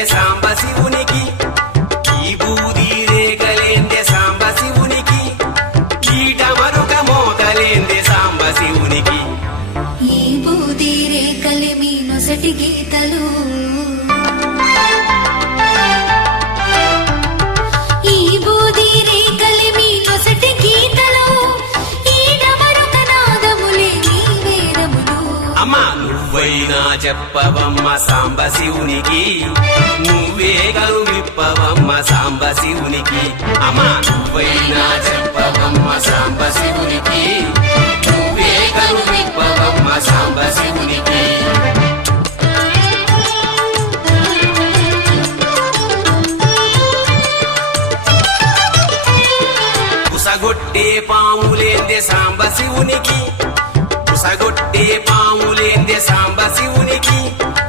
రేగలేందే సాంబ శివునికి, ఈ బూది రేగలేందే సాంబ శివునికి, ఈట మరుక మోతలేందే సాంబ శివునికి. ఈ బూది రేకలే మీ నొసటి గీతలు, ఈ బూది రేకలే మీ నొసటి గీతలు, ఈట మరుక నాదములే నీ వేదములు. అమ్మా నువ్వైనా చెప్పవమ్మ సాంబ శివునికి, నువ్వే గలు విప్పవమ్మ సాంబ శివునికి. అమ్మా నువ్వైనా చెప్పవమ్మ సాంబ శివునికి, నువ్వే గలు విప్పవమ్మ సాంబ శివునికి. కుసగొట్టే పాములేందే సాంబ శివునికి,